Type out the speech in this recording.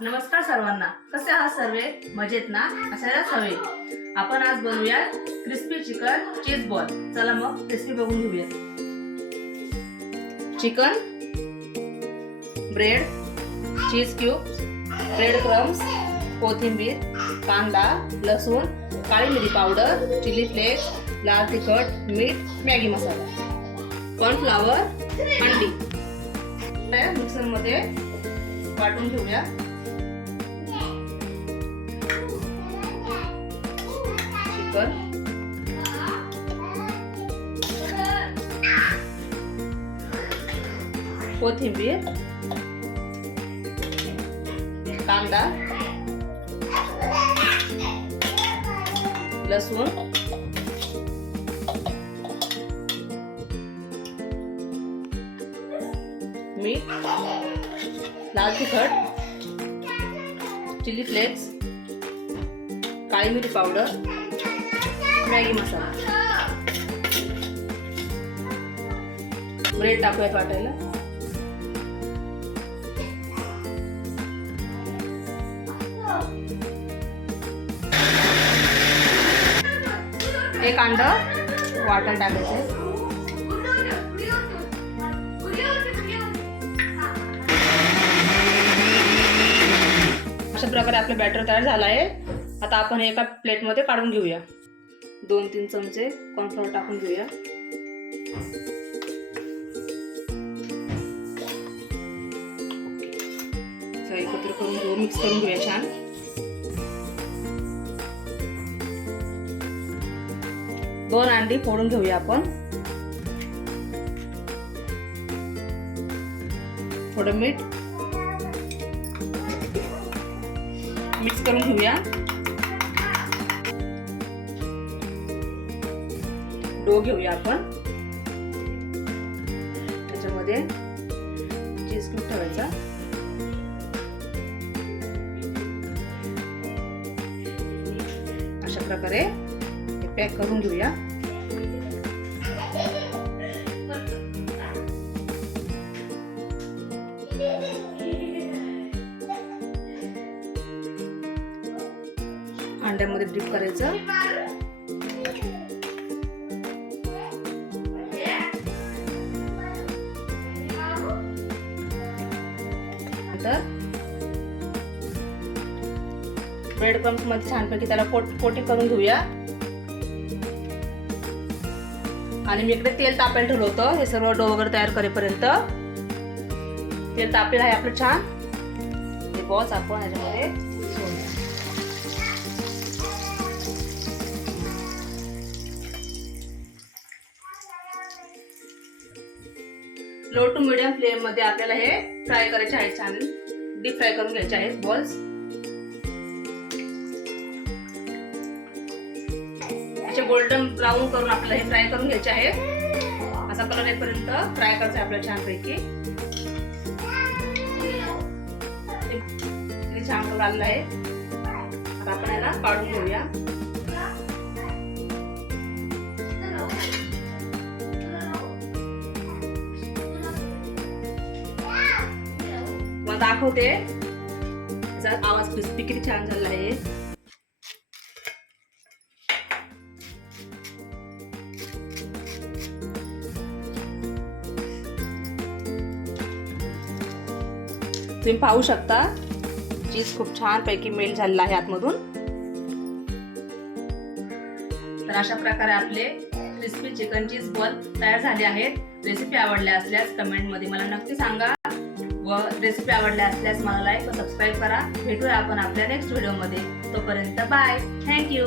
नमस्कार सर्वांना, कसे आहात सर्वे? मजेत ना? असायलाच हवे. आपण आज बनवूया क्रिस्पी चिकन चीज बॉल. चला मग रेसिपी बघून घेऊया. चिकन, ब्रेड, चीज क्यूब्स, ब्रेड क्रम्स, कोथिंबीर, कांदा, लसूण, काळी मिरी पावडर, चिली फ्लेक्स, लाल तिखट, मीठ, मॅगी मसाला, कॉर्नफ्लॉवर, अंडी. मिक्सर मध्ये वाटून घेऊया. चिकन, कोथिंबीर, कांदा, लसूण, मीठ, लाल तिखट, चिली फ्लेक्स, काळी मिरी पावडर, मॅगी मसाला. ब्रेड टाकूयात वाटायला. एक अंड वाटायला टाकायचं. अशा प्रकारे आपलं बॅटर तयार झालं आहे. आता आपण एका प्लेट मध्ये काढून घेऊया. 2-3 चमचे कॉर्नफ्लॉवर टाकून घेऊया. एकत्र करून घेऊ, मिक्स करून घेऊया छान. दोन अंडी फोडून घेऊया आपण. थोडं मीठ मिक्स करून घेऊया. डो घेऊया आपण. त्याच्यामध्ये चीज क्यूब ठेवायचा. अशा प्रकारे हे पॅक करून घेऊया. अंड्यामध्ये डिप करायचं. नंतर ब्रेड क्रम्स मध्ये छानपैकी त्याला कोटिंग करून घेऊया. आणि मी इकडे तेल तापायला ठेवलं होतं. हे सर्व डो वगैरे तयार करेपर्यंत तेल तापलेलं आहे आपलं छान. हे बॉल्स आपण ह्याच्यामध्ये सोडूया. लो टू मीडियम फ्लेम मध्ये आपल्याला हे फ्राय करायचे आहेत. छान डीप फ्राय करून घ्यायचे आहेत बॉल्स. असे गोल्डन ब्राऊन करून आपल्याला हे फ्राय करून घ्यायचे आहेत. असा कलर येईपर्यंत फ्राय करायचं आपल्याला छानपैकी. छान कलर आलेला आहे. आता आपण याला काढून घेऊया. दाखवते त्याचा आवाज क्रिस्पी किती छान झाला आहे. तुम्ही पाहू शकता चीज खूप छान पैकी मेल्ट झालेला आहे आतमधून. तर अशा प्रकारे आपले क्रिस्पी चिकन चीज बॉल तयार झाले आहेत. रेसिपी आवडल्या असल्यास कमेंट मध्ये मला नक्की सांगा. व रेसिपी आवडल्या असल्यास मला लाईक व सबस्क्राईब करा. भेटूया आपण आपल्या नेक्स्ट व्हिडिओ मध्ये. तोपर्यंत बाय. थँक्यू.